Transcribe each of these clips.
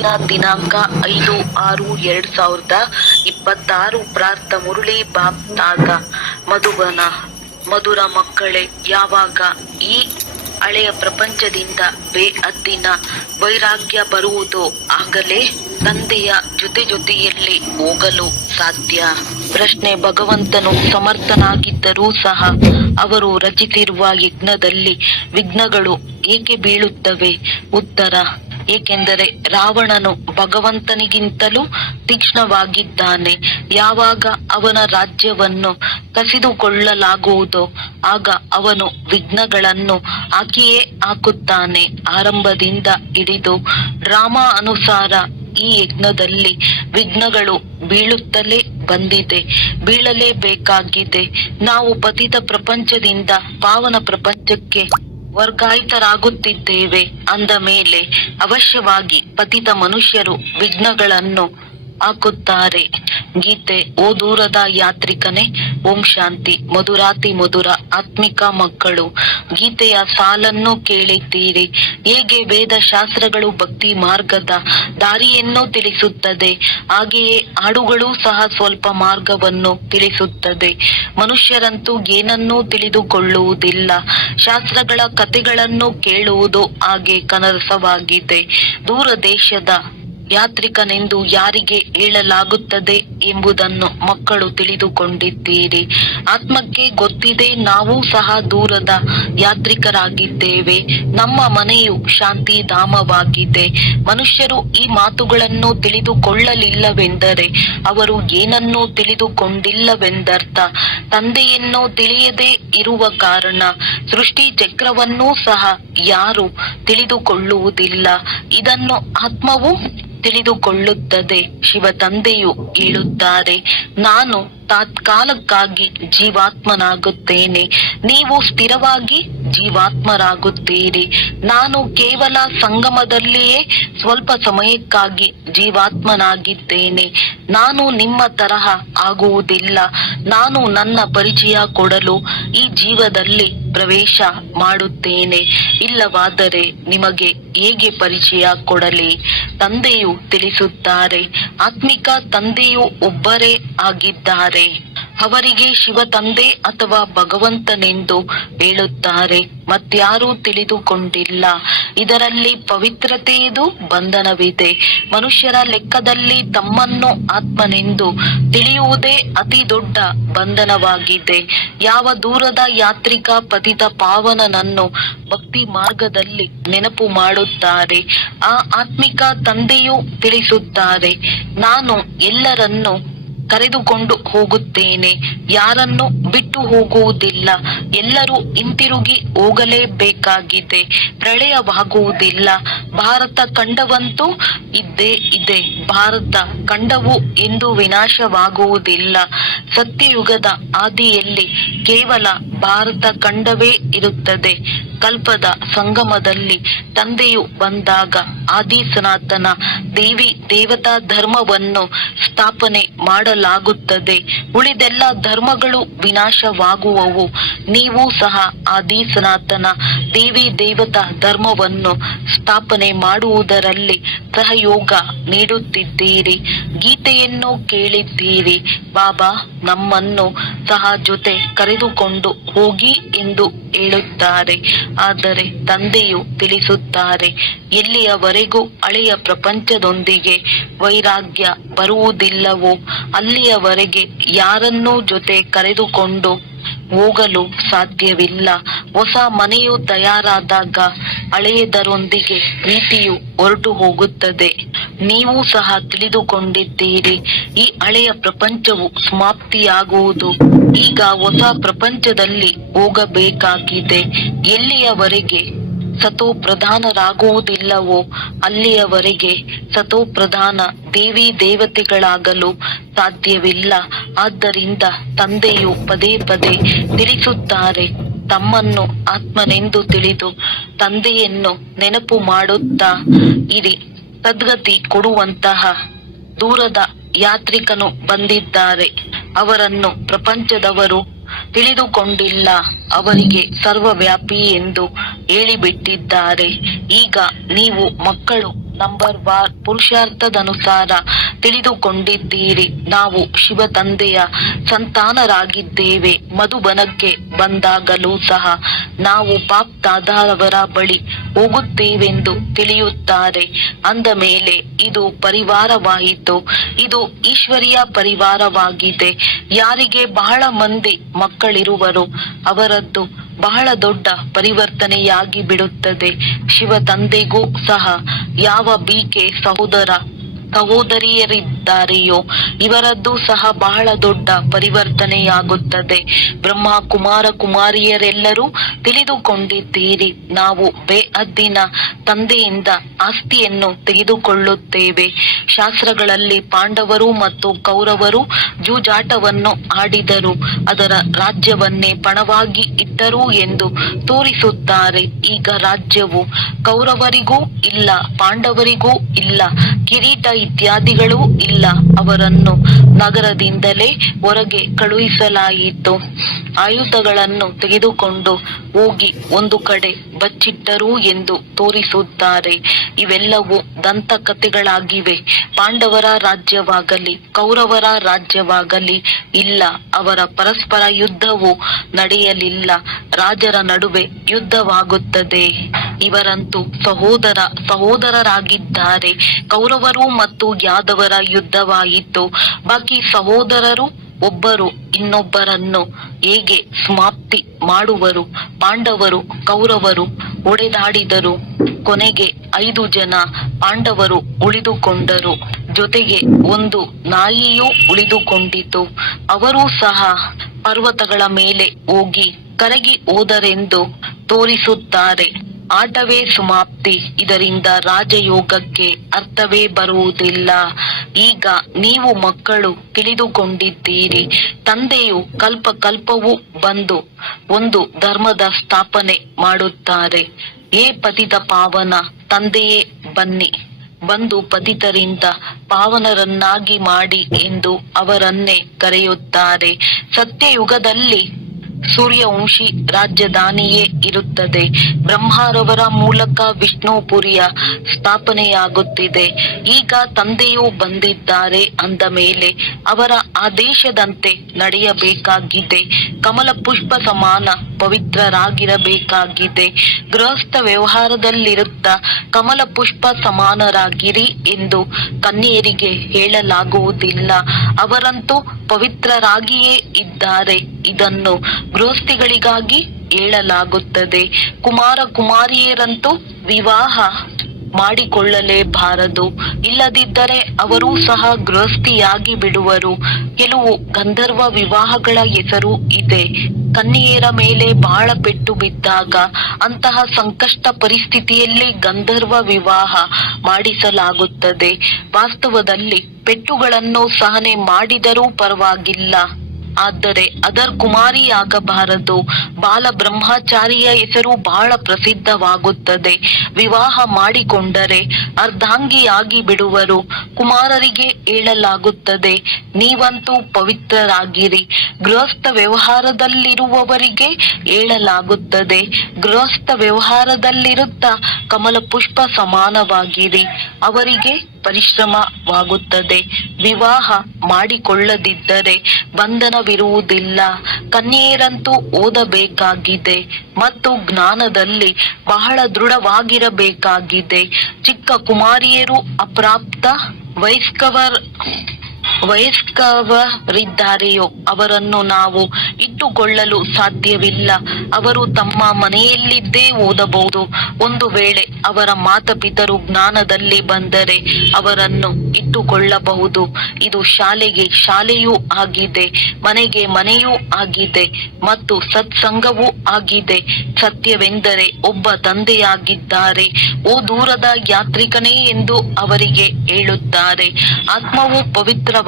ಇಂದಿನ ದಿನಾಂಕ 5/6/2026. ಪ್ರಾರ್ಥ ಮುರಳಿ ಬಾಪ್ತಾದ ಮಧುಬನ. ಮಧುರ ಮಕ್ಕಳೇ, ಯಾವಾಗ ಈ ಹಳೆಯ ಪ್ರಪಂಚದಿಂದ ಬೇಅದ್ದಿನ ವೈರಾಗ್ಯ ಬರುವುದೋ ಆಗಲೇ ತಂದೆಯ ಜೊತೆಯಲ್ಲಿ ಹೋಗಲು ಸಾಧ್ಯ. ಪ್ರಶ್ನೆ: ಭಗವಂತನು ಸಮರ್ಥನಾಗಿದ್ದರೂ ಸಹ ಅವರು ರಚಿಸಿರುವ ಯಜ್ಞದಲ್ಲಿ ವಿಘ್ನಗಳು ಏಕೆ ಬೀಳುತ್ತವೆ? ಉತ್ತರ: ಏಕೆಂದರೆ ರಾವಣನು ಭಗವಂತನಿಗಿಂತಲೂ ತೀಕ್ಷ್ಣವಾಗಿದ್ದಾನೆ. ಯಾವಾಗ ಅವನ ರಾಜ್ಯವನ್ನು ಕಸಿದುಕೊಳ್ಳಲಾಗುವುದೋ ಆಗ ಅವನು ವಿಘ್ನಗಳನ್ನು ಹಾಕಿಯೇ ಹಾಕುತ್ತಾನೆ. ಆರಂಭದಿಂದ ಹಿಡಿದು ಡ್ರಾಮಾ ಈ ಯಜ್ಞದಲ್ಲಿ ವಿಘ್ನಗಳು ಬೀಳುತ್ತಲೇ ಬಂದಿದೆ, ಬೀಳಲೇಬೇಕಾಗಿದೆ. ನಾವು ಪತಿತ ಪ್ರಪಂಚದಿಂದ ಪಾವನ ಪ್ರಪಂಚಕ್ಕೆ ವರ್ಗಾಯಿತರಾಗುತ್ತಿದ್ದೇವೆ ಅಂದ ಮೇಲೆ ಅವಶ್ಯವಾಗಿ ಪತಿತ ಮನುಷ್ಯರು ವಿಘ್ನಗಳನ್ನು ಹಾಕುತ್ತಾರೆ. ಗೀತೆ. ಓ ದೂರದ ಯಾತ್ರಿಕನೇ, ಓಂ ಶಾಂತಿ. ಮಧುರಾತಿ ಮಧುರ ಆತ್ಮಿಕ ಮಕ್ಕಳು, ಗೀತೆಯ ಸಾಲನ್ನು ಕೇಳಿದ್ದೀರಿ. ಹೇಗೆ ವೇದಶಾಸ್ತ್ರಗಳು ಭಕ್ತಿ ಮಾರ್ಗದ ದಾರಿಯನ್ನು ತಿಳಿಸುತ್ತದೆ, ಹಾಗೆಯೇ ಹಾಡುಗಳು ಸಹ ಸ್ವಲ್ಪ ಮಾರ್ಗವನ್ನು ತಿಳಿಸುತ್ತದೆ. ಮನುಷ್ಯರಂತೂ ಏನನ್ನೂ ತಿಳಿದುಕೊಳ್ಳುವುದಿಲ್ಲ. ಶಾಸ್ತ್ರಗಳ ಕಥೆಗಳನ್ನು ಕೇಳುವುದು ಹಾಗೆ ಕನಸವಾಗಿದೆ. ದೂರ ದೇಶದ ಯಾತ್ರಿಕನೆಂದು ಯಾರಿಗೆ ಹೇಳಲಾಗುತ್ತದೆ ಎಂಬುದನ್ನು ಮಕ್ಕಳು ತಿಳಿದುಕೊಂಡಿದ್ದೀರಿ. ಆತ್ಮಕ್ಕೆ ಗೊತ್ತಿದೆ, ನಾವು ಸಹ ದೂರದ ಯಾತ್ರಿಕರಾಗಿದ್ದೇವೆ. ನಮ್ಮ ಮನೆಯು ಶಾಂತಿಧಾಮವಾಗಿದೆ. ಮನುಷ್ಯರು ಈ ಮಾತುಗಳನ್ನು ತಿಳಿದುಕೊಳ್ಳಲಿಲ್ಲವೆಂದರೆ ಅವರು ಏನನ್ನೂ ತಿಳಿದುಕೊಂಡಿಲ್ಲವೆಂದರ್ಥ. ತಂದೆಯನ್ನು ತಿಳಿಯದೇ ಇರುವ ಕಾರಣ ಸೃಷ್ಟಿ ಚಕ್ರವನ್ನೂ ಸಹ ಯಾರೂ ತಿಳಿದುಕೊಳ್ಳುವುದಿಲ್ಲ. ಇದನ್ನು ಆತ್ಮವು ತಿಳಿದುಕೊಳ್ಳುತ್ತದೆ. ಶಿವ ತಂದೆಯು ಹೇಳುತ್ತಾರೆ, ನಾನು ತಾತ್ಕಾಲಕ್ಕಾಗಿ ಜೀವಾತ್ಮನಾಗುತ್ತೇನೆ, ನೀವು ಸ್ಥಿರವಾಗಿ ಜೀವಾತ್ಮರಾಗುತ್ತೀರಿ. ನಾನು ಕೇವಲ ಸಂಗಮದಲ್ಲಿಯೇ ಸ್ವಲ್ಪ ಸಮಯಕ್ಕಾಗಿ ಜೀವಾತ್ಮನಾಗಿದ್ದೇನೆ. ನಾನು ನಿಮ್ಮ ತರಹ ಆಗುವುದಿಲ್ಲ. ನಾನು ನನ್ನ ಪರಿಚಯ ಕೊಡಲು ಈ ಜೀವದಲ್ಲಿ ಪ್ರವೇಶ ಮಾಡುತ್ತೇನೆ. ಇಲ್ಲವಾದರೆ ನಿಮಗೆ ಹೇಗೆ ಪರಿಚಯ ಕೊಡಲಿ? ತಂದೆಯು ತಿಳಿಸುತ್ತಾರೆ, ಆತ್ಮಿಕ ತಂದೆಯು ಒಬ್ಬರೇ ಆಗಿದ್ದಾರೆ. ಅವರಿಗೆ ಶಿವ ತಂದೆ ಅಥವಾ ಭಗವಂತನೆಂದು ಹೇಳುತ್ತಾರೆ. ಮತ್ಯಾರೂ ತಿಳಿದುಕೊಂಡಿಲ್ಲ. ಇದರಲ್ಲಿ ಪವಿತ್ರತೆಯದು ಬಂಧನವಿದೆ. ಮನುಷ್ಯರ ಲೆಕ್ಕದಲ್ಲಿ ತಮ್ಮನ್ನು ಆತ್ಮನೆಂದು ತಿಳಿಯುವುದೇ ಅತಿ ದೊಡ್ಡ ಬಂಧನವಾಗಿದೆ. ಯಾವ ದೂರದ ಯಾತ್ರಿಕ ಪತಿತ ಪಾವನನನ್ನು ಭಕ್ತಿ ಮಾರ್ಗದಲ್ಲಿ ನೆನಪು ಮಾಡುತ್ತಾರೆ, ಆ ಆತ್ಮಿಕ ತಂದೆಯು ತಿಳಿಸುತ್ತಾರೆ, ನಾನು ಎಲ್ಲರನ್ನೂ ಕರೆದುಕೊಂಡು ಹೋಗುತ್ತೇನೆ, ಯಾರನ್ನು ಬಿಟ್ಟು ಹೋಗುವುದಿಲ್ಲ. ಎಲ್ಲರೂ ಹಿಂತಿರುಗಿ ಹೋಗಲೇಬೇಕಾಗಿದೆ. ಪ್ರಳಯವಾಗುವುದಿಲ್ಲ. ಭಾರತ ಖಂಡವಂತೂ ಇದ್ದೇ ಇದೆ. ಭಾರತ ಖಂಡವು ಎಂದು ವಿನಾಶವಾಗುವುದಿಲ್ಲ. ಸತ್ಯಯುಗದ ಆದಿಯಲ್ಲಿ ಕೇವಲ ಭಾರತ ಖಂಡವೇ ಇರುತ್ತದೆ. ಕಲ್ಪದ ಸಂಗಮದಲ್ಲಿ ತಂದೆಯು ಬಂದಾಗ ಆದಿ ಸನಾತನ ದೇವಿ ದೇವತಾ ಧರ್ಮವನ್ನು ಸ್ಥಾಪನೆ ಮಾಡಲಾಗುತ್ತದೆ. ಉಳಿದೆಲ್ಲ ಧರ್ಮಗಳು ವಿನಾಶವಾಗುವವು. ನೀವು ಸಹ ಆದಿ ಸನಾತನ ದೇವಿ ದೇವತಾ ಧರ್ಮವನ್ನು ಸ್ಥಾಪನೆ ಮಾಡುವುದರಲ್ಲಿ ಸಹಯೋಗ ನೀಡುತ್ತಿದ್ದೀರಿ. ಗೀತೆಯನ್ನು ಕೇಳಿದ್ದೀರಿ. ಬಾಬಾ ನಮ್ಮನ್ನು ಸಹ ಜೊತೆ ಕರೆದುಕೊಂಡು ಹೋಗಿ ಎಂದು ಹೇಳುತ್ತಾರೆ. ಆದರೆ ತಂದೆಯು ತಿಳಿಸುತ್ತಾರೆ, ಎಲ್ಲಿಯವರೆಗೂ ಹಳೆಯ ಪ್ರಪಂಚದೊಂದಿಗೆ ವೈರಾಗ್ಯ ಬರುವುದಿಲ್ಲವೋ ಅಲ್ಲಿಯವರೆಗೆ ಯಾರನ್ನೂ ಜೊತೆ ಕರೆದುಕೊಂಡು ಹೋಗಲು ಸಾಧ್ಯವಿಲ್ಲ. ಹೊಸ ಮನೆಯು ತಯಾರಾದಾಗ ಹಳೆಯದರೊಂದಿಗೆ ಪ್ರೀತಿಯು ಹೊರಟು ಹೋಗುತ್ತದೆ. ನೀವು ಸಹ ತಿಳಿದುಕೊಂಡಿದ್ದೀರಿ, ಈ ಹಳೆಯ ಪ್ರಪಂಚವು ಸಮಾಪ್ತಿಯಾಗುವುದು. ಈಗ ಹೊಸ ಪ್ರಪಂಚದಲ್ಲಿ ಹೋಗಬೇಕಾಗಿದೆ. ಎಲ್ಲಿಯವರೆಗೆ ಸತೋ ಪ್ರಧಾನರಾಗುವುದಿಲ್ಲವೋ ಅಲ್ಲಿಯವರೆಗೆ ಸತೋ ಪ್ರಧಾನ ದೇವಿ ದೇವತೆಗಳಾಗಲು ಸಾಧ್ಯವಿಲ್ಲ. ಆದ್ದರಿಂದ ತಂದೆಯು ಪದೇ ಪದೇ ತಿಳಿಸುತ್ತಾರೆ, ತಮ್ಮನ್ನು ಆತ್ಮನೆಂದು ತಿಳಿದು ತಂದೆಯನ್ನು ನೆನಪು ಮಾಡುತ್ತಾ ಇರಿ. ಸದ್ಗತಿ ಕೊಡುವಂತಹ ದೂರದ ಯಾತ್ರಿಕನು ಬಂದಿದ್ದಾರೆ. ಅವರನ್ನು ಪ್ರಪಂಚದವರು ತಿಳಿದುಕೊಂಡಿಲ್ಲ. ಅವರಿಗೆ ಸರ್ವವ್ಯಾಪಿ ಎಂದು ಹೇಳಿಬಿಟ್ಟಿದ್ದಾರೆ. ಈಗ ನೀವು ಮಕ್ಕಳು ನಂಬರ್ ವಾರ್ ಪುರುಷಾರ್ಥದನುಸಾರ ತಿಳಿದುಕೊಂಡಿದ್ದೀರಿ. ನಾವು ಶಿವ ತಂದೆಯ ಸಂತಾನರಾಗಿದ್ದೇವೆ. ಮಧುಬನಕ್ಕೆ ಬಂದಾಗಲೂ ಸಹ ನಾವು ಬಾಪ್ ದಾದಾರವರ ಬಳಿ ಹೋಗುತ್ತೇವೆಂದು ತಿಳಿಯುತ್ತಾರೆ. ಅಂದ ಮೇಲೆ ಇದು ಪರಿವಾರವಾಯಿತು. ಇದು ಈಶ್ವರಿಯ ಪರಿವಾರವಾಗಿದೆ. ಯಾರಿಗೆ ಬಹಳ ಮಂದಿ ಮಕ್ಕಳಿರುವರೋ ಅವರದ್ದು ಬಹಳ ದೊಡ್ಡ ಪರಿವರ್ತನೆಯಾಗಿ ಬಿಡುತ್ತದೆ. ಶಿವ ತಂದೆಗೂ ಸಹ ಯಾವ ಬಿಕೆ ಸಹೋದರಿಯರಿದ್ದಾರೆಯೋ ಇವರದ್ದು ಸಹ ಬಹಳ ದೊಡ್ಡ ಪರಿವರ್ತನೆಯಾಗುತ್ತದೆ. ಬ್ರಹ್ಮ ಕುಮಾರ ಕುಮಾರಿಯರೆಲ್ಲರೂ ತಿಳಿದುಕೊಂಡಿದ್ದೀರಿ. ನಾವು ಬೇಅದ್ದಿನ ತಂದೆಯಿಂದ ಆಸ್ತಿಯನ್ನು ತೆಗೆದುಕೊಳ್ಳುತ್ತೇವೆ. ಶಾಸ್ತ್ರಗಳಲ್ಲಿ ಪಾಂಡವರು ಮತ್ತು ಕೌರವರು ಜೂಜಾಟವನ್ನು ಆಡಿದರು, ಅದರ ರಾಜ್ಯವನ್ನೇ ಪಣವಾಗಿ ಇಟ್ಟರು ಎಂದು ತೋರಿಸುತ್ತಾರೆ. ಈಗ ರಾಜ್ಯವು ಕೌರವರಿಗೂ ಇಲ್ಲ, ಪಾಂಡವರಿಗೂ ಇಲ್ಲ, ಕಿರೀಟ ಇತ್ಯಾದಿಗಳೂ ಇಲ್ಲ. ಅವರನ್ನು ನಗರದಿಂದಲೇ ಹೊರಗೆ ಕಳುಹಿಸಲಾಯಿತು. ಆಯುಧಗಳನ್ನು ತೆಗೆದುಕೊಂಡು ಹೋಗಿ ಒಂದು ಕಡೆ ಬಚ್ಚಿಟ್ಟರು ಎಂದು ತೋರಿಸುತ್ತಾರೆ. ಇವೆಲ್ಲವೂ ದಂತಕಥೆಗಳಾಗಿವೆ. ಪಾಂಡವರ ರಾಜ್ಯವಾಗಲಿ ಕೌರವರ ರಾಜ್ಯವಾಗಲಿ ಇಲ್ಲ. ಅವರ ಪರಸ್ಪರ ಯುದ್ಧವು ನಡೆಯಲಿಲ್ಲ. ರಾಜರ ನಡುವೆ ಯುದ್ಧವಾಗುತ್ತದೆ. ಇವರಂತೂ ಸಹೋದರರಾಗಿದ್ದಾರೆ. ಕೌರವರು ಮತ್ತು ಯಾದವರ ಯುದ್ಧವಾಯಿತು. ಬಾಕಿ ಸಹೋದರರು ಒಬ್ಬರು ಇನ್ನೊಬ್ಬರನ್ನು ಹೇಗೆ ಸಮಾಪ್ತಿ ಮಾಡುವರು? ಪಾಂಡವರು ಕೌರವರು ಹೊಡೆದಾಡಿದರು. ಕೊನೆಗೆ 5 ಜನ ಪಾಂಡವರು ಉಳಿದುಕೊಂಡರು. ಜೊತೆಗೆ ಒಂದು ನಾಯಿಯೂ ಉಳಿದುಕೊಂಡಿತು. ಅವರೂ ಸಹ ಪರ್ವತಗಳ ಮೇಲೆ ಹೋಗಿ ಕರಗಿ ಹೋದರೆಂದು ತೋರಿಸುತ್ತಾರೆ. ಆಟವೇ ಸಮಾಪ್ತಿ. ಇದರಿಂದ ರಾಜಯೋಗಕ್ಕೆ ಅರ್ಥವೇ ಬರುವುದಿಲ್ಲ. ಈಗ ನೀವು ಮಕ್ಕಳು ತಿಳಿದುಕೊಂಡಿದ್ದೀರಿ. ತಂದೆಯು ಕಲ್ಪವೂ ಬಂದು ಒಂದು ಧರ್ಮದ ಸ್ಥಾಪನೆ ಮಾಡುತ್ತಾರೆ. ಏ ಪತಿತ ಪಾವನ ತಂದೆಯೇ, ಬಂದು ಪತಿತರಿಂದ ಪಾವನರನ್ನಾಗಿ ಮಾಡಿ ಎಂದು ಅವರನ್ನೇ ಕರೆಯುತ್ತಾರೆ. ಸತ್ಯಯುಗದಲ್ಲಿ ಸೂರ್ಯವಂಶಿ ರಾಜಧಾನಿಯೇ ಇರುತ್ತದೆ. ಬ್ರಹ್ಮರವರ ಮೂಲಕ ವಿಷ್ಣುಪುರಿಯ ಸ್ಥಾಪನೆಯಾಗುತ್ತಿದೆ. ಈಗ ತಂದೆಯು ಬಂದಿದ್ದಾರೆ ಅಂದ ಮೇಲೆ ಅವರ ಆದೇಶದಂತೆ ನಡೆಯಬೇಕಾಗಿದೆ. ಕಮಲ ಪುಷ್ಪ ಸಮಾನ ಪವಿತ್ರರಾಗಿರಬೇಕಾಗಿದೆ. ಗೃಹಸ್ಥ ವ್ಯವಹಾರದಲ್ಲಿರುತ್ತ ಕಮಲ ಪುಷ್ಪ ಸಮಾನರಾಗಿರಿ ಎಂದು ಕನ್ಯೆಯರಿಗೆ ಹೇಳಲಾಗುವುದಿಲ್ಲ. ಅವರಂತೂ ಪವಿತ್ರರಾಗಿಯೇ ಇದ್ದಾರೆ. ಇದನ್ನು ಗೃಹಸ್ಥಿಗಳಿಗಾಗಿ ಹೇಳಲಾಗುತ್ತದೆ. ಕುಮಾರ ಕುಮಾರಿಯರಂತೂ ವಿವಾಹ ಮಾಡಿಕೊಳ್ಳಲೇಬಾರದು. ಇಲ್ಲದಿದ್ದರೆ ಅವರೂ ಸಹ ಗೃಹಸ್ಥಿಯಾಗಿ ಬಿಡುವರು. ಕೆಲವು ಗಂಧರ್ವ ವಿವಾಹಗಳ ಹೆಸರು ಇದೆ. ಕನ್ಯೆಯರ ಮೇಲೆ ಬಹಳ ಪೆಟ್ಟು ಬಿದ್ದಾಗ ಅಂತಹ ಸಂಕಷ್ಟ ಪರಿಸ್ಥಿತಿಯಲ್ಲಿ ಗಂಧರ್ವ ವಿವಾಹ ಮಾಡಿಸಲಾಗುತ್ತದೆ. ವಾಸ್ತವದಲ್ಲಿ ಪೆಟ್ಟುಗಳನ್ನು ಸಹನೆ ಮಾಡಿದರೂ ಪರವಾಗಿಲ್ಲ, ಆದರೆ ಅದರ್ ಕುಮಾರಿಯಾಗಬಾರದು. ಬಾಲ ಬ್ರಹ್ಮಚಾರಿಯ ಹೆಸರು ಬಹಳ ಪ್ರಸಿದ್ಧವಾಗುತ್ತದೆ. ವಿವಾಹ ಮಾಡಿಕೊಂಡರೆ ಅರ್ಧಾಂಗಿಯಾಗಿ ಬಿಡುವರು. ಕುಮಾರರಿಗೆ ಹೇಳಲಾಗುತ್ತದೆ, ನೀವಂತೂ ಪವಿತ್ರರಾಗಿರಿ. ಗೃಹಸ್ಥ ವ್ಯವಹಾರದಲ್ಲಿರುವವರಿಗೆ ಹೇಳಲಾಗುತ್ತದೆ, ಗೃಹಸ್ಥ ವ್ಯವಹಾರದಲ್ಲಿರುತ್ತಾ ಕಮಲ ಪುಷ್ಪ ಸಮಾನವಾಗಿರಿ. ಅವರಿಗೆ ಪರಿಶ್ರಮವಾಗುತ್ತದೆ. ವಿವಾಹ ಮಾಡಿಕೊಳ್ಳದಿದ್ದರೆ ಬಂಧನವಿರುವುದಿಲ್ಲ. ಕನ್ಯೆಯರಂತೂ ಓದಬೇಕಾಗಿದೆ ಮತ್ತು ಜ್ಞಾನದಲ್ಲಿ ಬಹಳ ದೃಢವಾಗಿರಬೇಕಾಗಿದೆ. ಚಿಕ್ಕ ಕುಮಾರಿಯರು ಅಪ್ರಾಪ್ತ ವಯಸ್ಕವರಿದ್ದಾರೆಯೋ ಅವರನ್ನು ನಾವು ಇಟ್ಟುಕೊಳ್ಳಲು ಸಾಧ್ಯವಿಲ್ಲ. ಅವರು ತಮ್ಮ ಮನೆಯಲ್ಲಿದ್ದೇ ಓದಬಹುದು. ಒಂದು ವೇಳೆ ಅವರ ಮಾತಾಪಿತರು ಜ್ಞಾನದಲ್ಲಿ ಬಂದರೆ ಅವರನ್ನು ಇಟ್ಟುಕೊಳ್ಳಬಹುದು. ಇದು ಶಾಲೆಗೆ ಶಾಲೆಯೂ ಆಗಿದೆ, ಮನೆಗೆ ಮನೆಯೂ ಆಗಿದೆ ಮತ್ತು ಸತ್ಸಂಗವೂ ಆಗಿದೆ. ಸತ್ಯವೆಂದರೆ ಒಬ್ಬ ತಂದೆಯಾಗಿದ್ದಾರೆ. ಓ ದೂರದ ಯಾತ್ರಿಕನೇ ಎಂದು ಅವರಿಗೆ ಹೇಳುತ್ತಾರೆ. ಆತ್ಮವು ಪವಿತ್ರವಾಗುತ್ತದೆ.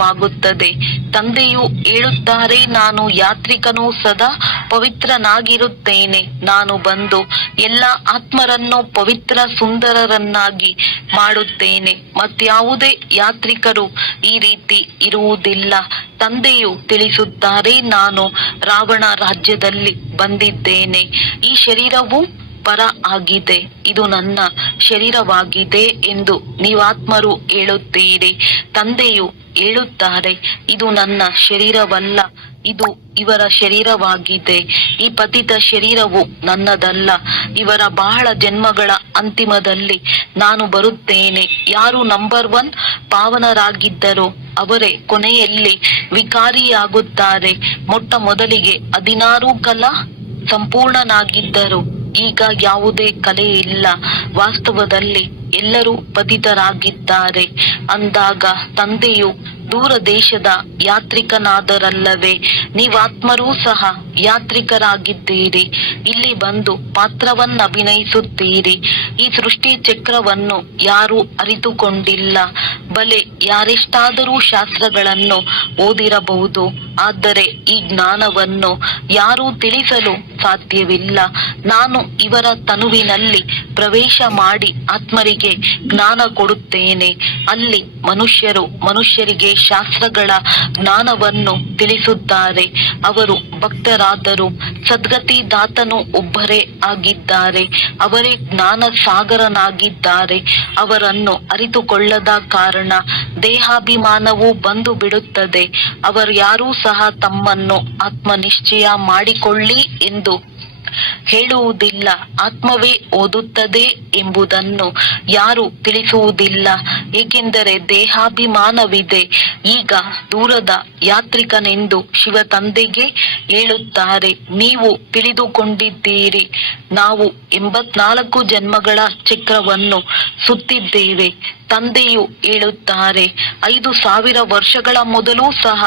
ತಂದೆಯು ಹೇಳುತ್ತಾರೆ, ನಾನು ಯಾತ್ರಿಕನು, ಸದಾ ಪವಿತ್ರನಾಗಿರುತ್ತೇನೆ. ನಾನು ಬಂದು ಎಲ್ಲ ಆತ್ಮರನ್ನು ಪವಿತ್ರ ಸುಂದರರನ್ನಾಗಿ ಮಾಡುತ್ತೇನೆ. ಮತ್ಯಾವುದೇ ಯಾತ್ರಿಕರು ಈ ರೀತಿ ಇರುವುದಿಲ್ಲ. ತಂದೆಯು ತಿಳಿಸುತ್ತಾರೆ, ನಾನು ರಾವಣ ರಾಜ್ಯದಲ್ಲಿ ಬಂದಿದ್ದೇನೆ. ಈ ಶರೀರವು ಪರ ಆಗಿದೆ, ಇದು ನನ್ನ ಶರೀರವಾಗಿದೆ ಎಂದು ನೀವಾತ್ಮರು ಹೇಳುತ್ತೀರಿ. ತಂದೆಯು ಹೇಳುತ್ತಾರೆ, ಇದು ನನ್ನ ಶರೀರವಲ್ಲ, ಇದು ಇವರ ಶರೀರವಾಗಿದೆ. ಈ ಪತಿತ ಶರೀರವು ನನ್ನದಲ್ಲ. ಇವರ ಬಹಳ ಜನ್ಮಗಳ ಅಂತಿಮದಲ್ಲಿ ನಾನು ಬರುತ್ತೇನೆ. ಯಾರು ನಂಬರ್ 1 ಪಾವನರಾಗಿದ್ದರೋ ಅವರೇ ಕೊನೆಯಲ್ಲಿ ವಿಕಾರಿಯಾಗುತ್ತಾರೆ. ಮೊಟ್ಟ ಮೊದಲಿಗೆ 16 ಕಲಾ ಸಂಪೂರ್ಣನಾಗಿದ್ದರು, ಈಗ ಯಾವುದೇ ಕಲೆ ಇಲ್ಲ. ವಾಸ್ತವದಲ್ಲಿ ಎಲ್ಲರೂ ಪತಿತರಾಗಿದ್ದಾರೆ. ಅಂದಾಗ ತಂದೆಯು ದೂರ ದೇಶದ ಯಾತ್ರಿಕನಾದರಲ್ಲವೇ? ನೀವಾತ್ಮರೂ ಸಹ ಯಾತ್ರಿಕರಾಗಿದ್ದೀರಿ. ಇಲ್ಲಿ ಬಂದು ಪಾತ್ರವನ್ನಭಿನಯಿಸುತ್ತೀರಿ. ಈ ಸೃಷ್ಟಿ ಚಕ್ರವನ್ನು ಯಾರೂ ಅರಿತುಕೊಂಡಿಲ್ಲ. ಬಲೆ ಯಾರೆಷ್ಟಾದರೂ ಶಾಸ್ತ್ರಗಳನ್ನು ಓದಿರಬಹುದು, ಆದರೆ ಈ ಜ್ಞಾನವನ್ನು ಯಾರೂ ತಿಳಿಸಲು ಸಾಧ್ಯವಿಲ್ಲ. ನಾನು ಇವರ ತನುವಿನಲ್ಲಿ ಪ್ರವೇಶ ಮಾಡಿ ಆತ್ಮರಿಗೆ ಜ್ಞಾನ ಕೊಡುತ್ತೇನೆ. ಅಲ್ಲಿ ಮನುಷ್ಯರು ಮನುಷ್ಯರಿಗೆ ಶಾಸ್ತ್ರಗಳ ಜ್ಞಾನವನ್ನು ತಿಳಿಸುತ್ತಾರೆ. ಅವರು ಭಕ್ತರಾದರೂ ಸದ್ಗತಿ ದಾತನು ಒಬ್ಬರೇ ಆಗಿದ್ದಾರೆ. ಅವರೇ ಜ್ಞಾನ ಸಾಗರನಾಗಿದ್ದಾರೆ. ಅವರನ್ನು ಅರಿತುಕೊಳ್ಳದ ಕಾರಣ ದೇಹಾಭಿಮಾನವು ಬಂದು ಬಿಡುತ್ತದೆ. ಅವರ್ಯಾರೂ ಸಹ ತಮ್ಮನ್ನು ಆತ್ಮನಿಶ್ಚಯ ಮಾಡಿಕೊಳ್ಳಿ ಎಂದು ಹೇಳುವುದಿಲ್ಲ. ಆತ್ಮವೇ ಓದುತ್ತದೆ ಎಂಬುದನ್ನು ಯಾರು ತಿಳಿಸುವುದಿಲ್ಲ, ಏಕೆಂದರೆ ದೇಹಾಭಿಮಾನವಿದೆ. ಈಗ ದೂರದ ಯಾತ್ರಿಕನೆಂದು ಶಿವ ತಂದೆಗೆ ಹೇಳುತ್ತಾರೆ. ನೀವು ತಿಳಿದುಕೊಂಡಿದ್ದೀರಿ, ನಾವು 84 ಜನ್ಮಗಳ ಚಕ್ರವನ್ನು ಸುತ್ತಿದ್ದೇವೆ. ತಂದೆಯು ಹೇಳುತ್ತಾರೆ, 5000 ವರ್ಷಗಳ ಮೊದಲು ಸಹ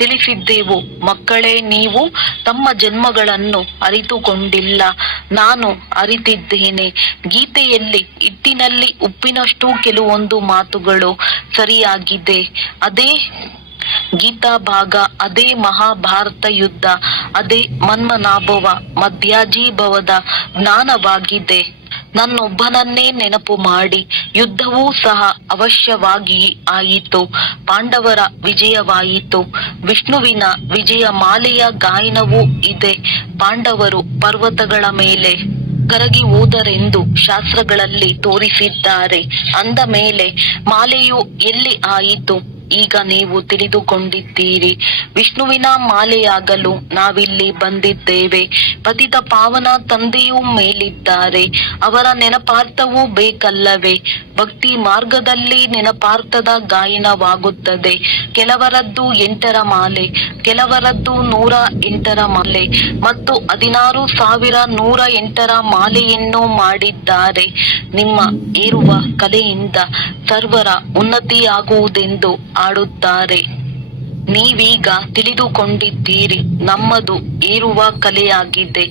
ತಿಳಿಸಿದ್ದೆವು. ಮಕ್ಕಳೇ, ನೀವು ತಮ್ಮ ಜನ್ಮಗಳನ್ನು ಅರಿತುಕೊಂಡಿಲ್ಲ, ನಾನು ಅರಿತಿದ್ದೇನೆ. ಗೀತೆಯಲ್ಲಿ ಹಿಟ್ಟಿನಲ್ಲಿ ಉಪ್ಪಿನಷ್ಟು ಕೆಲವೊಂದು ಮಾತುಗಳು ಸರಿಯಾಗಿದೆ. ಅದೇ ಗೀತಾ ಭಾಗ, ಅದೇ ಮಹಾಭಾರತ ಯುದ್ಧ, ಅದೇ ಮನ್ಮನಾಭವ ಮಧ್ಯಾಜೀಭವದ ಜ್ಞಾನವಾಗಿದೆ. ನನ್ನೊಬ್ಬನನ್ನೇ ನೆನಪು ಮಾಡಿ. ಯುದ್ಧವೂ ಸಹ ಅವಶ್ಯವಾಗಿ ಆಯಿತು. ಪಾಂಡವರ ವಿಜಯವಾಯಿತು. ವಿಷ್ಣುವಿನ ವಿಜಯ ಮಾಲೆಯ ಗಾಯನವೂ ಇದೆ. ಪಾಂಡವರು ಪರ್ವತಗಳ ಮೇಲೆ ಕರಗಿ ಹೋದರೆಂದು ಶಾಸ್ತ್ರಗಳಲ್ಲಿ ತೋರಿಸಿದ್ದಾರೆ. ಅಂದ ಮೇಲೆ ಮಾಲೆಯು ಎಲ್ಲಿ ಆಯಿತು? ಈಗ ನೀವು ತಿಳಿದುಕೊಂಡಿದ್ದೀರಿ. ವಿಷ್ಣುವಿನ ಮಾಲೆಯಾಗಲು ನಾವಿಲ್ಲಿ ಬಂದಿದ್ದೇವೆ. ಪತಿತ ಪಾವನ ತಂದೆಯೂ ಮೇಲಿದ್ದಾರೆ. ಅವರ ನೆನಪಾರ್ಥವೂ ಬೇಕಲ್ಲವೇ? ಭಕ್ತಿ ಮಾರ್ಗದಲ್ಲಿ ನೆನಪಾರ್ಥದ ಗಾಯನವಾಗುತ್ತದೆ. ಕೆಲವರದ್ದು 8ರ ಮಾಲೆ, ಕೆಲವರದ್ದು 108ರ ಮಾಲೆ ಮತ್ತು 16,108ರ ಮಾಲೆಯನ್ನು ಮಾಡಿದ್ದಾರೆ. ನಿಮ್ಮ ಏರುವ ಕಲೆಯಿಂದ ಸರ್ವರ ಉನ್ನತಿಯಾಗುವುದೆಂದು ಆಡುತ್ತಾರೆ. ನೀವೀಗ ತಿಳಿದುಕೊಂಡಿದ್ದೀರಿ, ನಮ್ಮದು ಏರುವ ಕಲೆಯಾಗಿದೆ.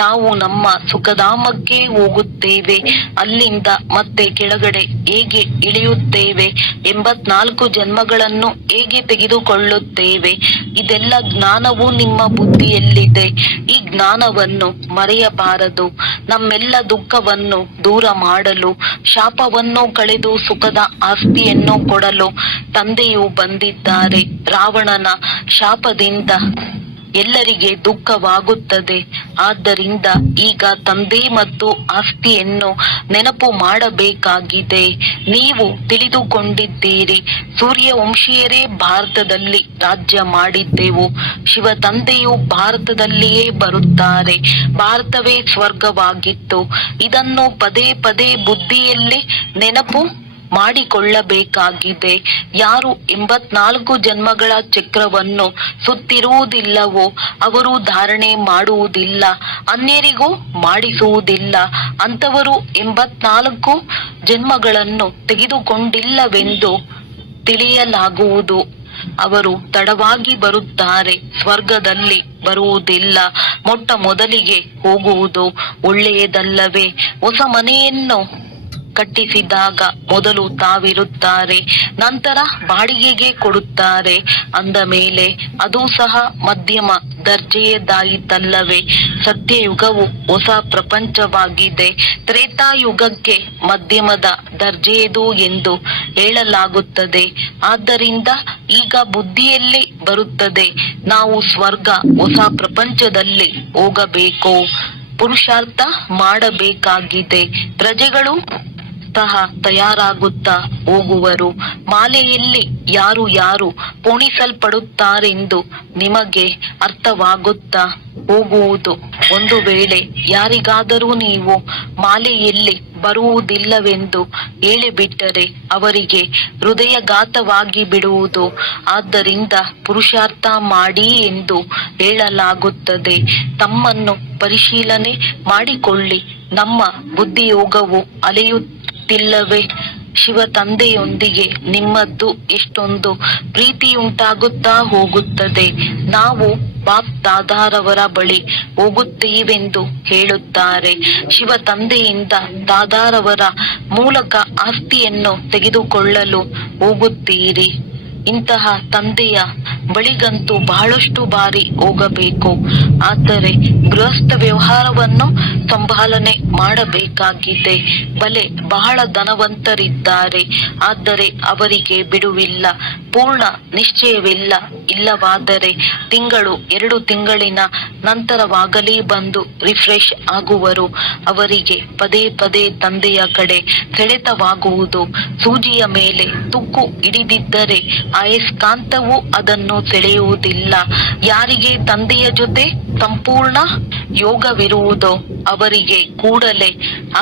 ನಾವು ನಮ್ಮ ಸುಖಧಾಮಕ್ಕೆ ಹೋಗುತ್ತೇವೆ. ಅಲ್ಲಿಂದ ಮತ್ತೆ ಕೆಳಗಡೆ ಹೇಗೆ ಇಳಿಯುತ್ತೇವೆ? 84 ಜನ್ಮಗಳನ್ನು ಹೇಗೆ ತೆಗೆದುಕೊಳ್ಳುತ್ತೇವೆ? ಇದೆಲ್ಲ ಜ್ಞಾನವು ನಿಮ್ಮ ಬುದ್ಧಿಯಲ್ಲಿದೆ. ಈ ಜ್ಞಾನವನ್ನು ಮರೆಯಬಾರದು. ನಮ್ಮೆಲ್ಲ ದುಃಖವನ್ನು ದೂರ ಮಾಡಲು, ಶಾಪವನ್ನು ಕಳೆದು ಸುಖದ ಆಸ್ತಿಯನ್ನು ಕೊಡಲು ತಂದೆಯು ಬಂದಿದ್ದಾರೆ. ರಾವಣನ ಶಾಪದಿಂದ ಎಲ್ಲರಿಗೆ ದುಃಖವಾಗುತ್ತದೆ. ಆದ್ದರಿಂದ ಈಗ ತಂದೆ ಮತ್ತು ಆಸ್ತಿಯನ್ನು ನೆನಪು ಮಾಡಬೇಕಾಗಿದೆ. ನೀವು ತಿಳಿದುಕೊಂಡಿದ್ದೀರಿ, ಸೂರ್ಯವಂಶೀಯರೇ ಭಾರತದಲ್ಲಿ ರಾಜ್ಯ ಮಾಡಿದ್ದೆವು. ಶಿವ ತಂದೆಯು ಭಾರತದಲ್ಲಿಯೇ ಬರುತ್ತಾರೆ. ಭಾರತವೇ ಸ್ವರ್ಗವಾಗಿತ್ತು. ಇದನ್ನು ಪದೇ ಪದೇ ಬುದ್ಧಿಯಲ್ಲಿ ನೆನಪು ಮಾಡಿಕೊಳ್ಳಬೇಕಾಗಿದೆ. ಯಾರು 84 ಜನ್ಮಗಳ ಚಕ್ರವನ್ನು ಸುತ್ತಿರುವುದಿಲ್ಲವೋ ಅವರು ಧಾರಣೆ ಮಾಡುವುದಿಲ್ಲ, ಅನ್ಯರಿಗೂ ಮಾಡಿಸುವುದಿಲ್ಲ. ಅಂತವರು 84 ಜನ್ಮಗಳನ್ನು ತೆಗೆದುಕೊಂಡಿಲ್ಲವೆಂದು ತಿಳಿಯಲಾಗುವುದು. ಅವರು ತಡವಾಗಿ ಬರುತ್ತಾರೆ, ಸ್ವರ್ಗದಲ್ಲಿ ಬರುವುದಿಲ್ಲ. ಮೊಟ್ಟ ಮೊದಲಿಗೆ ಹೋಗುವುದು ಒಳ್ಳೆಯದಲ್ಲವೇ? ಹೊಸ ಮನೆಯನ್ನು ಕಟ್ಟಿಸಿದಾಗ ಮೊದಲು ತಾವಿರುತ್ತಾರೆ, ನಂತರ ಬಾಡಿಗೆಗೆ ಕೊಡುತ್ತಾರೆ. ಅಂದ ಮೇಲೆ ಅದು ಸಹ ಮಧ್ಯಮ ದರ್ಜೆಯದಾಯಿತಲ್ಲವೇ? ಸತ್ಯಯುಗವು ಹೊಸ ಪ್ರಪಂಚವಾಗಿದೆ. ತ್ರೇತಾಯುಗಕ್ಕೆ ಮಧ್ಯಮದ ದರ್ಜೆಯದು ಎಂದು ಹೇಳಲಾಗುತ್ತದೆ. ಆದ್ದರಿಂದ ಈಗ ಬುದ್ಧಿಯಲ್ಲಿ ಬರುತ್ತದೆ, ನಾವು ಸ್ವರ್ಗ ಹೊಸ ಪ್ರಪಂಚದಲ್ಲಿ ಹೋಗಬೇಕು. ಪುರುಷಾರ್ಥ ಮಾಡಬೇಕಾಗಿದೆ. ಪ್ರಜೆಗಳು ಸಹ ತಯಾರಾಗುತ್ತಾ ಹೋಗುವರು. ಮಾಲೆಯಲ್ಲಿ ಯಾರು ಯಾರು ಪೋಣಿಸಲ್ಪಡುತ್ತಾರೆಂದು ನಿಮಗೆ ಅರ್ಥವಾಗುತ್ತಾ ಹೋಗುವುದು. ಒಂದು ವೇಳೆ ಯಾರಿಗಾದರೂ ನೀವು ಮಾಲೆಯಲ್ಲಿ ಬರುವುದಿಲ್ಲವೆಂದು ಹೇಳಿಬಿಟ್ಟರೆ ಅವರಿಗೆ ಹೃದಯಘಾತವಾಗಿ ಬಿಡುವುದು. ಆದ್ದರಿಂದ ಪುರುಷಾರ್ಥ ಮಾಡಿ ಎಂದು ಹೇಳಲಾಗುತ್ತದೆ. ತಮ್ಮನ್ನು ಪರಿಶೀಲನೆ ಮಾಡಿಕೊಳ್ಳಿ. ನಮ್ಮ ಬುದ್ಧಿಯೋಗವು ಅಲೆಯುತ್ತಿಲ್ಲವೇ? ಶಿವ ತಂದೆಯೊಂದಿಗೆ ನಿಮ್ಮದ್ದು ಎಷ್ಟೊಂದು ಪ್ರೀತಿಯುಂಟಾಗುತ್ತಾ ಹೋಗುತ್ತದೆ. ನಾವು ಬಾಪ್ ದಾದಾರವರ ಬಳಿ ಹೋಗುತ್ತೀವೆಂದು ಹೇಳುತ್ತಾರೆ. ಶಿವ ತಂದೆಯಿಂದ ದಾದಾರವರ ಮೂಲಕ ಆಸ್ತಿಯನ್ನು ತೆಗೆದುಕೊಳ್ಳಲು ಹೋಗುತ್ತೀರಿ. ಇಂತಹ ತಂದೆಯ ಬಳಿಗಂತೂ ಬಹಳಷ್ಟು ಬಾರಿ ಹೋಗಬೇಕು. ಆದರೆ ಗೃಹಸ್ಥ ವ್ಯವಹಾರವನ್ನು ಸಂಭಾಲನೆ ಮಾಡಬೇಕಾಗಿದೆ. ಬಲೆ ಬಹಳ ಧನವಂತರಿದ್ದಾರೆ, ಆದರೆ ಅವರಿಗೆ ಬಿಡುವಿಲ್ಲ, ಪೂರ್ಣ ನಿಶ್ಚಯವಿಲ್ಲ. ಇಲ್ಲವಾದರೆ ತಿಂಗಳು 2 ತಿಂಗಳಿನ ನಂತರವಾಗಲೇ ಬಂದು ರಿಫ್ರೆಶ್ ಆಗುವರು. ಅವರಿಗೆ ಪದೇ ಪದೇ ತಂದೆಯ ಕಡೆ ಸೆಳೆತವಾಗುವುದು. ಸೂಜಿಯ ಮೇಲೆ ತುಕ್ಕು ಹಿಡಿದಿದ್ದರೆ ಅಯಸ್ಕಾಂತವು ಅದನ್ನು ಸೆಳೆಯುವುದಿಲ್ಲ. ಯಾರಿಗೆ ತಂದೆಯ ಜೊತೆ ಸಂಪೂರ್ಣ ಯೋಗವಿರುವುದೋ ಅವರಿಗೆ ಕೂಡಲೇ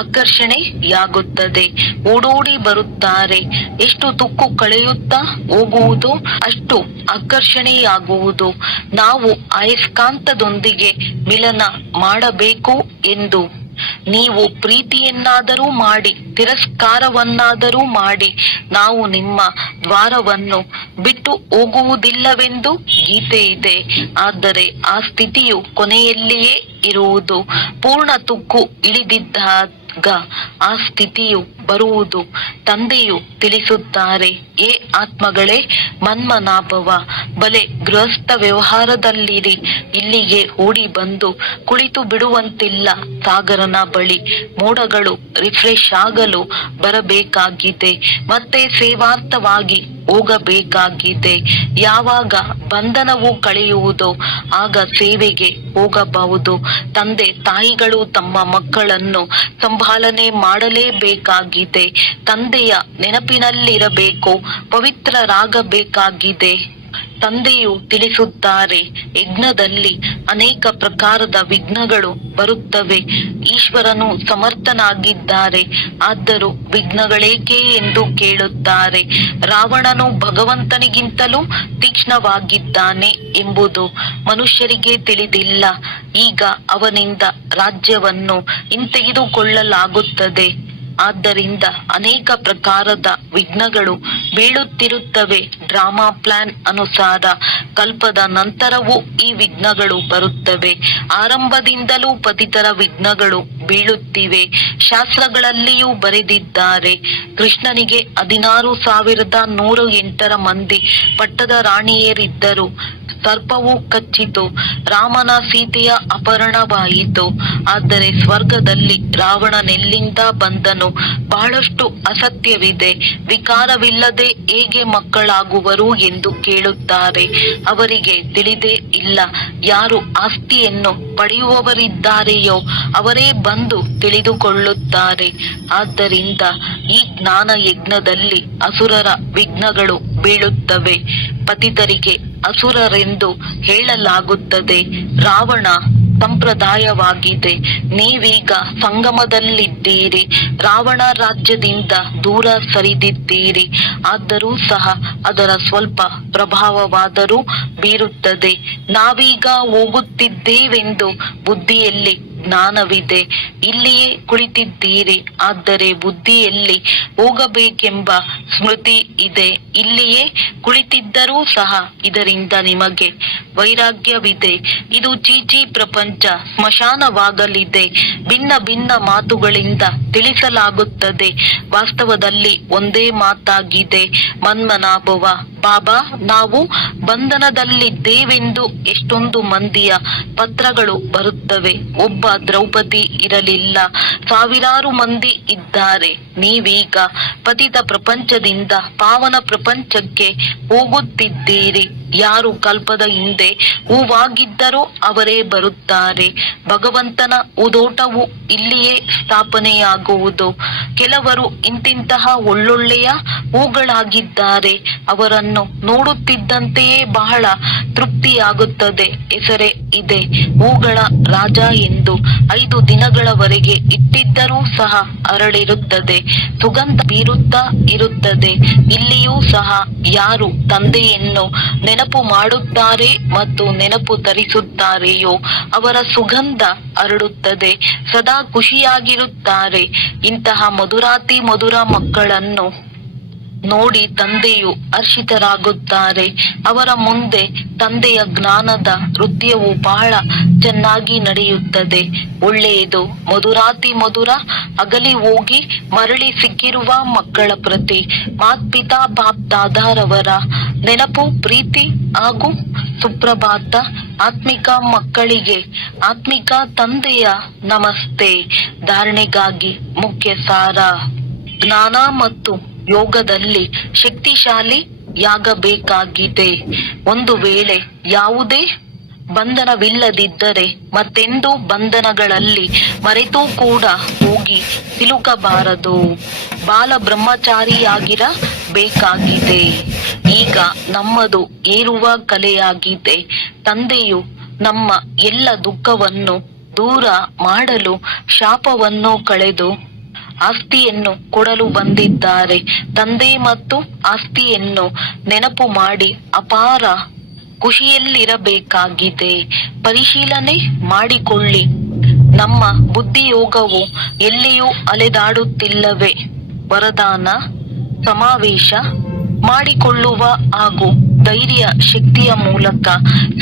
ಆಕರ್ಷಣೆಯಾಗುತ್ತದೆ. ಓಡೋಡಿ ಬರುತ್ತಾರೆ. ಎಷ್ಟು ತುಕ್ಕು ಕಳೆಯುತ್ತಾ ಹೋಗುವುದು ಅಷ್ಟು ಆಕರ್ಷಣೆಯಾಗುವುದು. ನಾವು ಅಯಸ್ಕಾಂತದೊಂದಿಗೆ ಮಿಲನ ಮಾಡಬೇಕು ಎಂದು ನೀವು ಪ್ರೀತಿಯನ್ನಾದರೂ ಮಾಡಿ, ತಿರಸ್ಕಾರವನ್ನಾದರೂ ಮಾಡಿ, ನಾವು ನಿಮ್ಮ ದ್ವಾರವನ್ನು ಬಿಟ್ಟು ಹೋಗುವುದಿಲ್ಲವೆಂದು ಗೀತೆ ಇದೆ. ಆದರೆ ಆ ಸ್ಥಿತಿಯು ಕೊನೆಯಲ್ಲಿಯೇ ಇರುವುದು. ಪೂರ್ಣ ತುಕ್ಕು ಇಳಿದಿದ್ದಾಗ ಆ ಸ್ಥಿತಿಯು ಬರುವುದು. ತಂದೆಯು ತಿಳಿಸುತ್ತಾರೆ, ಏ ಆತ್ಮಗಳೇ, ಮನ್ಮನಾಭವ ಬಲೆ ಗೃಹಸ್ಥ ವ್ಯವಹಾರದಲ್ಲಿರಿ. ಇಲ್ಲಿಗೆ ಓಡಿ ಬಂದು ಕುಳಿತು ಬಿಡುವಂತಿಲ್ಲ. ಸಾಗರನ ಬಳಿ ಮೋಡಗಳು ರಿಫ್ರೆಶ್ ಆಗಲು ಬರಬೇಕಾಗಿದೆ, ಮತ್ತೆ ಸೇವಾರ್ಥವಾಗಿ ಹೋಗಬೇಕಾಗಿದೆ. ಯಾವಾಗ ಬಂಧನವು ಕಳೆಯುವುದೋ ಆಗ ಸೇವೆಗೆ ಹೋಗಬಹುದು. ತಂದೆ ತಾಯಿಗಳು ತಮ್ಮ ಮಕ್ಕಳನ್ನು ಸಂಭಾಲನೆ ಮಾಡಲೇಬೇಕಾಗಿದೆ. ತಂದೆಯ ನೆನಪಿನಲ್ಲಿರಬೇಕು, ಪವಿತ್ರರಾಗಬೇಕಾಗಿದೆ. ತಂದೆಯು ತಿಳಿಸುತ್ತಾರೆ, ಯಜ್ಞದಲ್ಲಿ ಅನೇಕ ಪ್ರಕಾರದ ವಿಘ್ನಗಳು ಬರುತ್ತವೆ. ಈಶ್ವರನು ಸಮರ್ಥನಾಗಿದ್ದಾರೆ, ಆದರೂ ವಿಘ್ನಗಳೇಕೆ ಎಂದು ಕೇಳುತ್ತಾರೆ. ರಾವಣನು ಭಗವಂತನಿಗಿಂತಲೂ ತೀಕ್ಷ್ಣವಾಗಿದ್ದಾನೆ ಎಂಬುದು ಮನುಷ್ಯರಿಗೆ ತಿಳಿದಿಲ್ಲ. ಈಗ ಅವನಿಂದ ರಾಜ್ಯವನ್ನು ಹಿಂತೆಗೆದುಕೊಳ್ಳಲಾಗುತ್ತದೆ. ಆದ್ದರಿಂದ ಅನೇಕ ಪ್ರಕಾರದ ವಿಘ್ನಗಳು ಬೀಳುತ್ತಿರುತ್ತವೆ. ಡ್ರಾಮಾ ಪ್ಲಾನ್ ಅನುಸಾರ ಕಲ್ಪದ ನಂತರವೂ ಈ ವಿಘ್ನಗಳು ಬರುತ್ತವೆ. ಆರಂಭದಿಂದಲೂ ಪತಿತರ ವಿಘ್ನಗಳು ಬೀಳುತ್ತಿವೆ. ಶಾಸ್ತ್ರಗಳಲ್ಲಿಯೂ ಬರೆದಿದ್ದಾರೆ, ಕೃಷ್ಣನಿಗೆ 16,108 ಮಂದಿ ಪಟ್ಟದ ರಾಣಿಯರಿದ್ದರು. ಸರ್ಪವು ಕಚ್ಚಿತು, ರಾಮನ ಸೀತೆಯ ಅಪಹರಣವಾಯಿತು. ಆದರೆ ಸ್ವರ್ಗದಲ್ಲಿ ರಾವಣನೆಲ್ಲಿಂದ ಬಂದನು? ಬಹಳಷ್ಟು ಅಸತ್ಯವಿದೆ. ವಿಕಾರವಿಲ್ಲದೆ ಹೇಗೆ ಮಕ್ಕಳಾಗುವರು ಎಂದು ಕೇಳುತ್ತಾರೆ. ಅವರಿಗೆ ತಿಳಿದೇ ಇಲ್ಲ. ಯಾರು ಆಸ್ತಿಯನ್ನು ಪಡೆಯುವವರಿದ್ದಾರೆಯೋ ಅವರೇ ಬಂದು ತಿಳಿದುಕೊಳ್ಳುತ್ತಾರೆ. ಆದ್ದರಿಂದ ಈ ಜ್ಞಾನ ಯಜ್ಞದಲ್ಲಿ ಅಸುರರ ವಿಘ್ನಗಳು ಬೀಳುತ್ತವೆ. ಪತಿತರಿಗೆ ಅಸುರರೆಂದು ಹೇಳಲಾಗುತ್ತದೆ. ರಾವಣ ಸಂಪ್ರದಾಯವಾಗಿದೆ. ನೀವೀಗ ಸಂಗಮದಲ್ಲಿದ್ದೀರಿ. ರಾವಣ ರಾಜ್ಯದಿಂದ ದೂರ ಸರಿದಿದ್ದೀರಿ. ಆದರೂ ಸಹ ಅದರ ಸ್ವಲ್ಪ ಪ್ರಭಾವವಾದರೂ ಬೀರುತ್ತದೆ. ನಾವೀಗ ಹೋಗುತ್ತಿದ್ದೇವೆಂದು ಬುದ್ಧಿಯಲ್ಲಿ ಜ್ಞಾನವಿದೆ. ಇಲ್ಲಿಯೇ ಕುಳಿತಿದ್ದೀರಿ, ಆದರೆ ಬುದ್ಧಿಯಲ್ಲಿ ಹೋಗಬೇಕೆಂಬ ಸ್ಮೃತಿ ಇದೆ. ಇಲ್ಲಿಯೇ ಕುಳಿತಿದ್ದರೂ ಸಹ ಇದರಿಂದ ನಿಮಗೆ ವೈರಾಗ್ಯವಿದೆ. ಇದು ಚೀಚಿ ಪ್ರಪಂಚ ಸ್ಮಶಾನವಾಗಲಿದೆ. ಭಿನ್ನ ಭಿನ್ನ ಮಾತುಗಳಿಂದ ತಿಳಿಸಲಾಗುತ್ತದೆ. ವಾಸ್ತವದಲ್ಲಿ ಒಂದೇ ಮಾತಾಗಿದೆ. ಮನ್ಮನಾಭವ ಬಾಬಾ, ನಾವು ಬಂಧನದಲ್ಲಿದ್ದೇವೆಂದು ಎಷ್ಟೊಂದು ಮಂದಿಯ ಪತ್ರಗಳು ಬರುತ್ತವೆ. ಒಬ್ಬ ದ್ರೌಪದಿ ಇರಲಿಲ್ಲ, ಸಾವಿರಾರು ಮಂದಿ ಇದ್ದಾರೆ. ನೀವೀಗ ಪತಿತ ಪ್ರಪಂಚದಿಂದ ಪಾವನ ಪ್ರಪಂಚಕ್ಕೆ ಹೋಗುತ್ತಿದ್ದೀರಿ. ಯಾರು ಕಲ್ಪದ ಹಿಂದೆ ಹೂವಾಗಿದ್ದರೋ ಅವರೇ ಬರುತ್ತಾರೆ. ಭಗವಂತನ ಉದೋಟವು ಇಲ್ಲಿಯೇ ಸ್ಥಾಪನೆಯಾಗುವುದು. ಕೆಲವರು ಇಂತಿಂತಹ ಒಳ್ಳೊಳ್ಳೆಯ ಹೂಗಳಾಗಿದ್ದಾರೆ. ಅವರನ್ನು ನೋಡುತ್ತಿದ್ದಂತೆಯೇ ಬಹಳ ತೃಪ್ತಿಯಾಗುತ್ತದೆ. ಹೆಸರೇ ಇದೆ ಹೂಗಳ ರಾಜ ಎಂದು. 5 ದಿನಗಳವರೆಗೆ ಇಟ್ಟಿದ್ದರೂ ಸಹ ಅರಳಿರುತ್ತದೆ, ಸುಗಂಧ ಬೀರುತ್ತಾ ಇರುತ್ತದೆ. ಇಲ್ಲಿಯೂ ಸಹ ಯಾರು ತಂದೆಯನ್ನು ನೆನಪು ಮಾಡುತ್ತಾರೆ ಮತ್ತು ನೆನಪು ತರಿಸುತ್ತಾರೆಯೋ ಅವರ ಸುಗಂಧ ಹರಡುತ್ತದೆ, ಸದಾ ಖುಷಿಯಾಗಿರುತ್ತಾರೆ. ಇಂತಹ ಮಧುರಾತಿ ಮಧುರ ಮಕ್ಕಳನ್ನು ನೋಡಿ ತಂದೆಯು ಹರ್ಷಿತರಾಗುತ್ತಾರೆ. ಅವರ ಮುಂದೆ ತಂದೆಯ ಜ್ಞಾನದ ನೃತ್ಯವು ಬಹಳ ಚೆನ್ನಾಗಿ ನಡೆಯುತ್ತದೆ. ಒಳ್ಳೆಯದು. ಮಧುರಾತಿ ಮಧುರ ಅಗಲಿ ಹೋಗಿ ಮರಳಿ ಸಿಕ್ಕಿರುವ ಮಕ್ಕಳ ಪ್ರತಿ ಮಾತ್ಪಿತಾ ಬಾಪ್ ದಾದಾರವರ ನೆನಪು, ಪ್ರೀತಿ ಹಾಗೂ ಸುಪ್ರಭಾತ. ಆತ್ಮಿಕ ಮಕ್ಕಳಿಗೆ ಆತ್ಮಿಕ ತಂದೆಯ ನಮಸ್ತೆ. ಧಾರಣೆಗಾಗಿ ಮುಖ್ಯ ಸಾರ: ಜ್ಞಾನ ಮತ್ತು ಯೋಗದಲ್ಲಿ ಶಕ್ತಿಶಾಲಿಯಾಗಬೇಕಾಗಿದೆ. ಒಂದು ವೇಳೆ ಯಾವುದೇ ಬಂಧನವಿಲ್ಲದಿದ್ದರೆ ಮತ್ತೆಂದು ಬಂಧನಗಳಲ್ಲಿ ಮರೆತೂ ಕೂಡ ಹೋಗಿ ಸಿಲುಕಬಾರದು. ಬಾಲ ಬ್ರಹ್ಮಚಾರಿಯಾಗಿರಬೇಕಾಗಿದೆ. ಈಗ ನಮ್ಮದು ಏರುವ ಕಲೆಯಾಗಿದೆ. ತಂದೆಯು ನಮ್ಮ ಎಲ್ಲ ದುಃಖವನ್ನು ದೂರ ಮಾಡಲು ಶಾಪವನ್ನು ಕಳೆದು ಆಸ್ತಿಯನ್ನು ಕೊಡಲು ಬಂದಿದ್ದಾರೆ. ತಂದೆ ಮತ್ತು ಆಸ್ತಿಯನ್ನು ನೆನಪು ಮಾಡಿ ಅಪಾರ ಖುಷಿಯಲ್ಲಿರಬೇಕಾಗಿದೆ. ಪರಿಶೀಲನೆ ಮಾಡಿಕೊಳ್ಳಿ. ನಮ್ಮ ಬುದ್ಧಿಯೋಗವು ಎಲ್ಲಿಯೂ ಅಲೆದಾಡುತ್ತಿಲ್ಲವೇ? ವರದಾನ: ಸಮಾವೇಶ ಮಾಡಿಕೊಳ್ಳುವ ಹಾಗೂ ಧೈರ್ಯ ಶಕ್ತಿಯ ಮೂಲಕ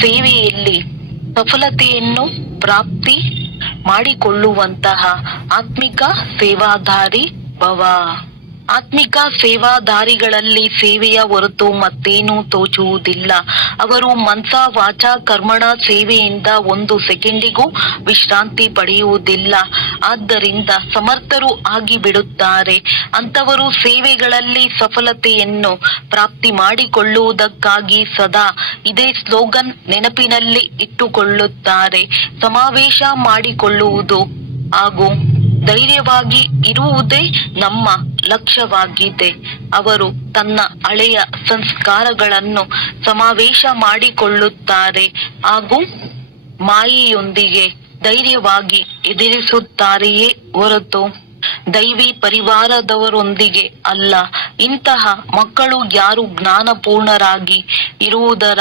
ಸೇವೆಯಲ್ಲಿ ಸಫಲತೆಯನ್ನು ಪ್ರಾಪ್ತಿ ಮಾಡಿಕೊಳ್ಳುವಂತಹ ಆತ್ಮಿಕ ಸೇವಾದಾರಿ ಭವ. ಆತ್ಮಿಕ ಸೇವಾದಾರಿಗಳಲ್ಲಿ ಸೇವೆಯ ಹೊರತು ಮತ್ತೇನೂ ತೋಚುವುದಿಲ್ಲ. ಅವರು ಮನಸ ವಾಚ ಕರ್ಮಣ ಸೇವೆಯಿಂದ 1 ಸೆಕೆಂಡಿಗೂ ವಿಶ್ರಾಂತಿ ಪಡೆಯುವುದಿಲ್ಲ. ಆದ್ದರಿಂದ ಸಮರ್ಥರು ಆಗಿಬಿಡುತ್ತಾರೆ. ಅಂತವರು ಸೇವೆಗಳಲ್ಲಿ ಸಫಲತೆಯನ್ನು ಪ್ರಾಪ್ತಿ ಮಾಡಿಕೊಳ್ಳುವುದಕ್ಕಾಗಿ ಸದಾ ಇದೇ ಸ್ಲೋಗನ್ ನೆನಪಿನಲ್ಲಿ ಇಟ್ಟುಕೊಳ್ಳುತ್ತಾರೆ: ಸಮಾವೇಶ ಮಾಡಿಕೊಳ್ಳುವುದು ಹಾಗೂ ಧೈರ್ಯವಾಗಿ ಇರುವುದೇ ನಮ್ಮ ಲಕ್ಷ್ಯವಾಗಿದೆ. ಅವರು ತನ್ನ ಹಳೆಯ ಸಂಸ್ಕಾರಗಳನ್ನು ಸಮಾವೇಶ ಮಾಡಿಕೊಳ್ಳುತ್ತಾರೆ ಹಾಗೂ ಮಾಯೆಯೊಂದಿಗೆ ಧೈರ್ಯವಾಗಿ ಎದುರಿಸುತ್ತಾರೆಯೇ ಹೊರತು ದೈವಿ ಪರಿವಾರದವರೊಂದಿಗೆ ಅಲ್ಲ. ಇಂತಹ ಮಕ್ಕಳು ಯಾರು ಜ್ಞಾನಪೂರ್ಣರಾಗಿ ಇರುವುದರ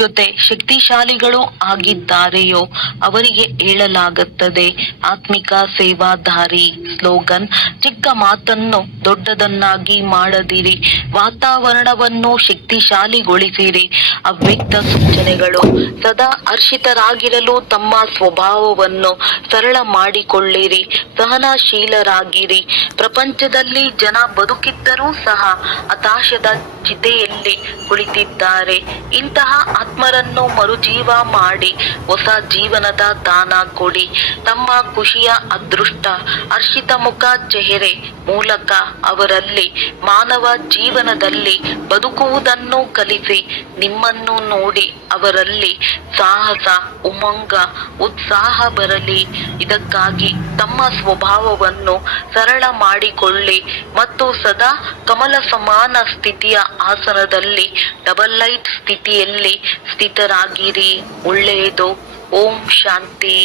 ಜೊತೆ ಶಕ್ತಿಶಾಲಿಗಳು ಆಗಿದ್ದಾರೆಯೋ ಅವರಿಗೆ ಹೇಳಲಾಗುತ್ತದೆ ಆತ್ಮಿಕ ಸೇವಾದಾರಿ. ಸ್ಲೋಗನ್: ಚಿಕ್ಕ ಮಾತನ್ನು ದೊಡ್ಡದನ್ನಾಗಿ ಮಾಡದಿರಿ, ವಾತಾವರಣವನ್ನು ಶಕ್ತಿಶಾಲಿಗೊಳಿಸಿರಿ. ಅವ್ಯಕ್ತ ಸೂಚನೆಗಳು: ಸದಾ ಹರ್ಷಿತರಾಗಿರಲು ತಮ್ಮ ಸ್ವಭಾವವನ್ನು ಸರಳ ಮಾಡಿಕೊಳ್ಳಿರಿ, ಸಹನಶೀಲರಾಗಿರಿ. ಪ್ರಪಂಚದಲ್ಲಿ ಜನ ಬದುಕಿದ್ದರೂ ಸಹ ಹತಾಶದ ಚಿತೆಯಲ್ಲಿ ಕುಳಿತಿದ್ದಾರೆ. ಇಂತಹ ಆತ್ಮರನ್ನು ಮರುಜೀವ ಮಾಡಿ ಹೊಸ ಜೀವನದ ದಾನ ಕೊಡಿ. ತಮ್ಮ ಖುಷಿಯ ಅದೃಷ್ಟ ಹರ್ಷಿತ ಮುಖ ಚೆಹರೆ ಮೂಲಕ ಅವರಲ್ಲಿ ಮಾನವ ಜೀವನದಲ್ಲಿ ಬದುಕುವುದನ್ನು ಕಲಿಸಿ. ನಿಮ್ಮನ್ನು ನೋಡಿ ಅವರಲ್ಲಿ ಸಾಹಸ, ಉಮಂಗ, ಉತ್ಸಾಹ ಬರಲಿ. ಇದಕ್ಕಾಗಿ ತಮ್ಮ ಸ್ವಭಾವವನ್ನು ಸರಳ ಮಾಡಿಕೊಳ್ಳಿ ಮತ್ತು ಸದಾ ಕಮಲ ಸಮಾನ ಸ್ಥಿತಿಯ ಆಸನದಲ್ಲಿ ಡಬಲ್ ಲೈಟ್ ಸ್ಥಿತಿಯಲ್ಲಿ ಸ್ಥಿತರಾಗಿರಿ. ಒಳ್ಳೆಯದು. ಓಂ ಶಾಂತಿ.